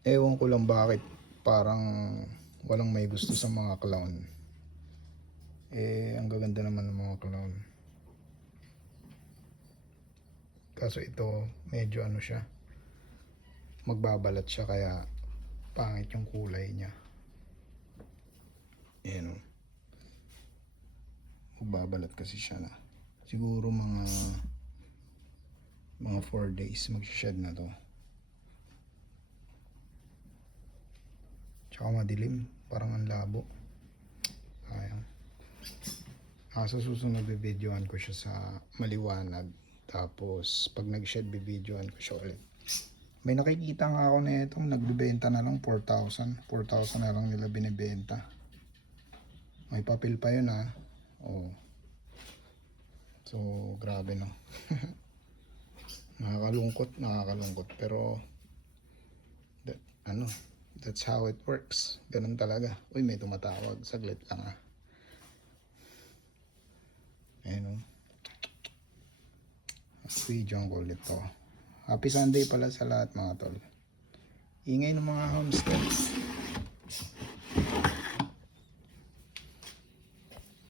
Ewan ko lang bakit parang walang may gusto sa mga clown. Ang gaganda naman ng mga clown. Kaso ito, medyo ano siya, magbabalat siya kaya pangit yung kulay niya. Ayan o. Magbabalat kasi siya na. Siguro mga 4 days mag-shed na to. Tsaka madilim, parang ang labo. Ayun. Sa susunod bibidyoan ko siya sa maliwanag. Tapos pag nag-shed bibidyoan ko siya ulit. May nakikita nga ako na itong nagbibenta na lang 4,000. 4,000 na lang nila binibenta. May papel pa yun ha. Oh. So grabe no. Nakakalungkot pero that's how it works. Ganun talaga. Uy, may tumatawag. Saglit lang ah. Ayun o. Video ko ulit to. Happy Sunday pala sa lahat mga tol. Ingay ng mga homestead.